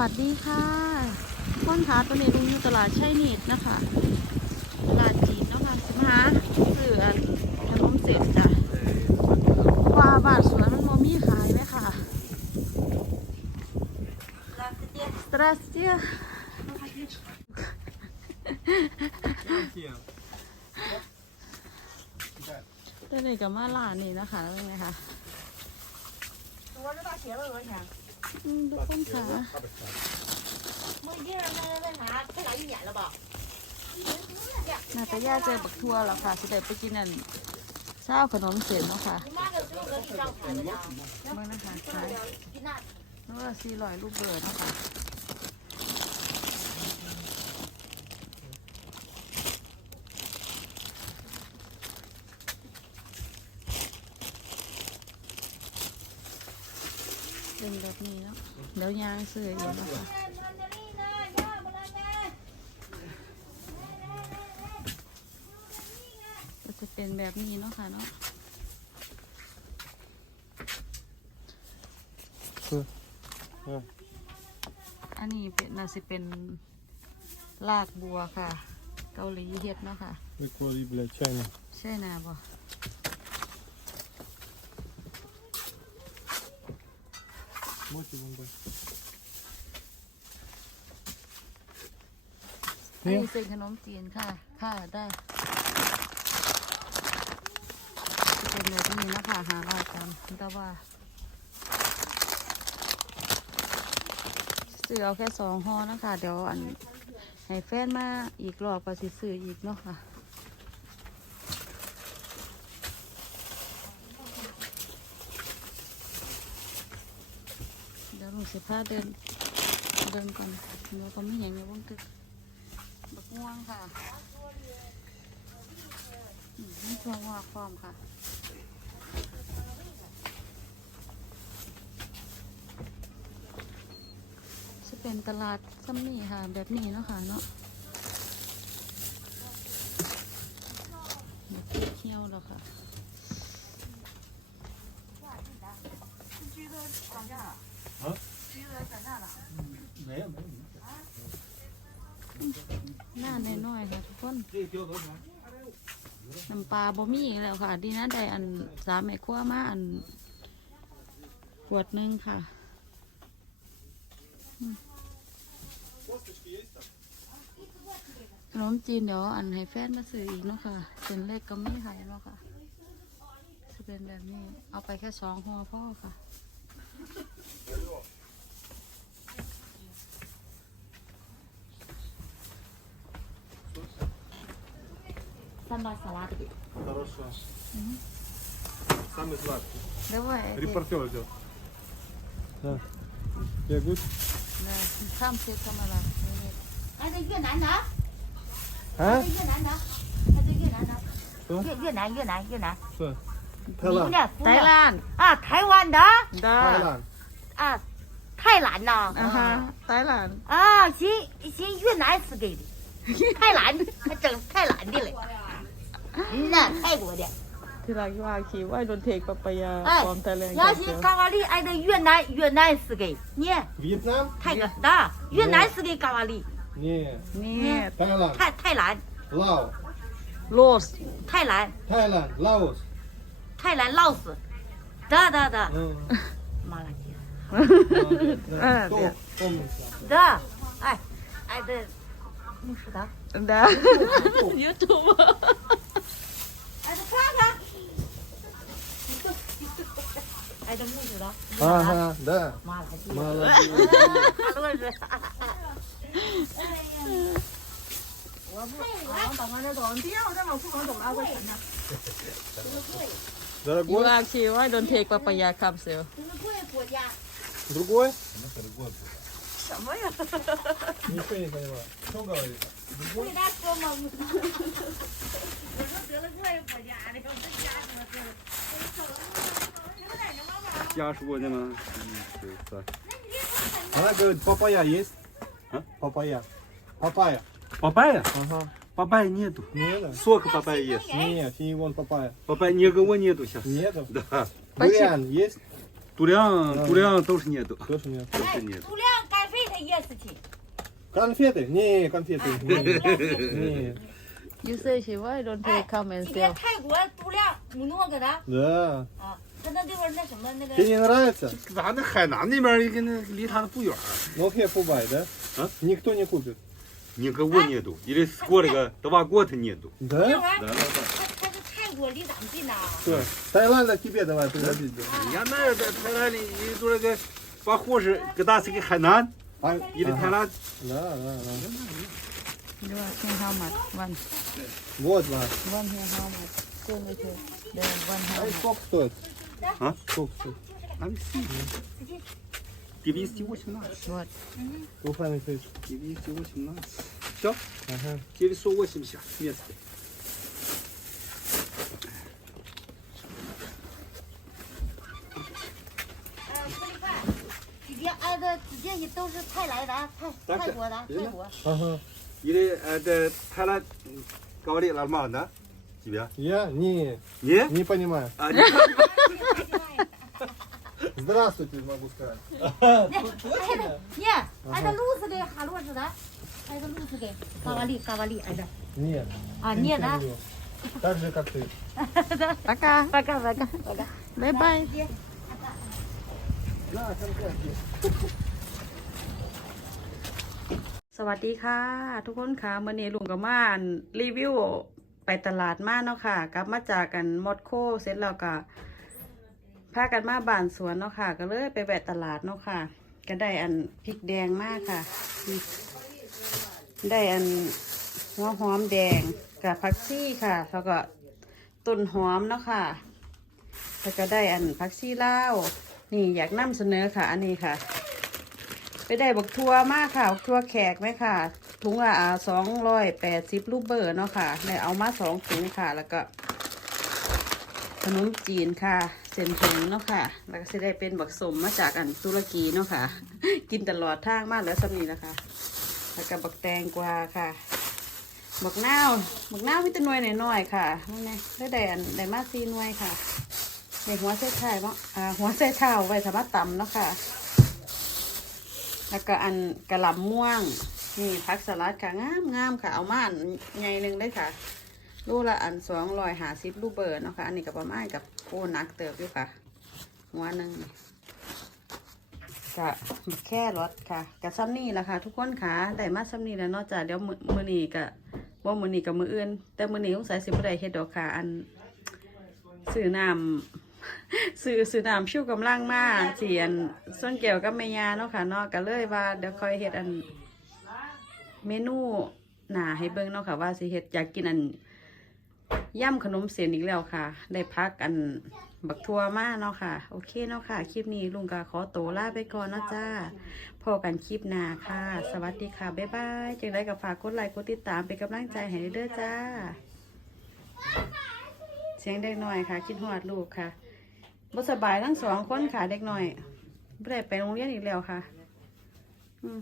วัสดีค่ะค้นขาตัวนี้ลุงอยู่ตลาดไชนีดนะคะ ตลาดจีนนะคะสมาเสือขนมเสร็จจ้ะว่าบาทสวนมันโมมี่ขายไหมค่ะสตรัสเตียตัวนี้กับมาลานนี่นะคะเป็นไงคะตัวนี้ตาเขียวเลยค่ะ อืดูต้นขามื่อกี้เราไม่ได้หาไปหลายอย่างแล้วบอกนาตาย่าเจอบักทั่วแล้วค่ะสิเด็ไปกินนั่นเช้าขนมเสียนนะคะเแล้วที่เเมื่อนะคะขช่เมื่อสี่ร้อยลูกเบิร์ดนะคะ เนาะเดี๋ยวยางซื้อเองนะคะก็จะเป็นแบบนี้เนาะค่ะเนาะ อันนี้เป็นน่าสิเป็นลากบัวค่ะ เกาหลีเฮ็ดเนาะค่ะ Приколи, блядь, чайно. มดอยู่บนบนอันนี่นี้เป็นขนมจีนค่ะ ค่ะได้เป็นเลยที่มีหน้าผาหาลอยกรัมแต่ว่าซื้อเอาแค่สองห่อนะคะ เดี๋ยวอันให้แฟนมาอีกรอบก็สิซื้ออีกเนาะค่ะ สิพาเดิน เดินก่อนเดี๋ยวก็ไม่เห็นในวงตึกบักม่วงค่ะอืมนี่ตัวงอกพร้อมค่ะจะเป็นตลาดซัมนี่ค่ะ แบบนี้เนาะค่ะเนาะเดี๋ยวเที่ยวแล้วค่ะ หน้าน้อยๆค่ะทุกคนน้ำปลาบ่มีอีกแล้วค่ะ ดีนะได้อันสามแม่ครัวมาอันขวดหนึงค่ะขนมจีนเดี๋ยวอันให้แฟนมาซื้ออีกเนาะค่ะเป็นเล็กก็ไม่ขายเนาะค่ะจะเป็นแบบนี้ เอาไปแค่สองห่อพ่อค่ะ самая салат будет. Хорошо. Угу. Самый сладкий. Давай. 嗯哼，啊，寻寻越南是给的，太难，还整太难的了。嗯呐，泰国的。他，要 take 把。的越南，越南是的，你。越南，泰国，的，越南是的咖喱。你你泰泰兰。loss 泰兰。泰兰 loss。泰兰 loss，得得得。妈了天！哈哈。得，哎，爱的木薯的。得。你懂吗？哎，这木子的，啊，对，妈了，妈了，哈哈哈哈哈，哎呀，我不，我等着这走，你让我再往库房走啊，我天哪，这是贵，这是贵，我还能提个半夜卡不？这是贵国家，这是贵，什么？这是贵国家。贵国家， Другой? 什么呀？ Ничего не понимаю. Что говорит? 贵大说嘛，我说得了贵国家的，我这家怎么得了？家说的吗？Она говорит, папая есть? А? Папая. Папая. Папайя? Ага. Папайя нету. Нету? Сока папайя есть. Нет, и вон папая. Папайя никого нету сейчас. Нету? Да. Дуриан есть? Туриан, Да. туриан тоже нету. Тоже нет. Тоже нет. 度 量干沸腾 也是去， Конфеты? Не, конфеты. 啊， Не. 你 Не. you say she why don't 哎 take come and 今天 sell 泰国度量母诺搁那 Да. 啊，在那地方那什么那个 Тебе не нравится? 咱那海南那边一个那离他不远儿， Ну, хлеб убай, да? А? Никто не купит. ни кого нету. Или скоро个два года нету. Да? 那玩意儿，Да, да, да. 他他是泰国离咱们近呐。 Все. Таиланда тебе давай пригласить. 人家那儿在台南里，一说那个把货是给大是给海南， I, you did Thailand? No, no, no. You are saying how much? One. Вот вас. One here how much? Two meter. Then one how А much? сколько стоит? А? Сколько стоит? I'm seeing. 218. Вот. Рухами стоит. 218. Все? Ага. 980 мест. Где этот 这些都是泰来的，泰泰国的，泰国。Или это Тайланд, говорит нормально, да? Тебя? Я? Не. Не? Не понимаю. А, не Здравствуйте, могу сказать. Нет, это лузы, хорошие, да? Это лузы, кавали, кавали, это. Нет. А, нет, да? Так же, как ты. Пока. Пока, пока, пока. Бай-бай. Да, конкретно. สวัสดีค่ะ ทุกคนค่ะเมื่อนี้ลุงกับมานรีวิวไปตลาดมาเนาะค่ะ กลับมาจากกันมอดโคเสร็จแล้วก็พากันมาบ้านสวนเนาะค่ะ ก็เลยไปแวะตลาดเนาะค่ะ ก็ได้อันพริกแดงมากค่ะ ได้อันหัวหอมแดงกับผักชีค่ะ แล้วก็ต้นหอมเนาะค่ะแล้วก็ได้อันผักชีเลานี่อยากนำเสนอค่ะ อันนี้ค่ะ ไปได้บักทัวมากค่ะบักทัวแขกไหมค่ะถุงละสองร้อยแปดสิบรูปเบอร์เนาะค่ะได้เอามาสองถุงค่ะ แล้วก็ขนมจีนค่ะ เส้นถุงเนาะค่ะ แล้วก็จะได้เป็นบักสมมาจากอันตุรกีเนาะค่ะ กินตลอดทางมากแล้วสำนีนะคะแล้วก็บักแตงกวาค่ะบักนาวบักนาวมีแตัวหน่วยหน่อยๆค่ะนั่ไงได้ได้อันได้มาซีหน่วยค่ะได้หัวใส่ไข่เนาะอ่าหัวใส่เท้าไว้สามารถตำเนาะค่ะ แล้วก็อันกระหล่ำม่วงนี่ผักสลัดค่ะงามงามค่ะ เอามาอันใหญ่หนึ่งได้ค่ะรูละอันสองรอยหาสิบรูเบอร์เนาะค่ะ อันนี้กับประมาณกับโอ้นักเติบอยู่ค่ะ หัวหนึ่งก็แค่รสค่ะกับซ้ำนี่แหละค่ะ ทุกคนค่ะได้มาซ้ำนี่แล้วนอกจากเดี๋ยวมือมือนี้กับว่ามือนีกับมืออื่น แต่มือนี้สงสัยสิบได้เฮ็ดดอกค่ะอันซื้อน้ำ ซื้อซื้อน้ำชิวกำลังมากเสียนส้นเกี่ยวกับแม่ยาเนาะค่ะเนาะก็เลยว่าเดี๋ยวคอยเฮ็ดอันเมนูหนาให้เบิ่งเนาะค่ะ ว่าสิเฮ็ดอยากกินอันย่ำขนมเสียนอีกแล้วค่ะ ได้พักอันบักทัวมาเนาะค่ะ โอเคเนาะค่ะ คลิปนี้ลุงก็ขอตัวลาไปก่อนนะจ้าพอกันคลิปหน้าค่ะ สวัสดีค่ะ บ๊ายบายจังไดก็ฝากกดไลค์กดติดตามเป็นกำลังใจให้เด้อจ้า เสียงเด็กหน่อยค่ะ คิดฮอดลูกค่ะ บ่สบายทั้งสองคนค่ะเด็กหน่อยบ่ได้ไปโรงเรียนอีกแล้วค่ะ อืม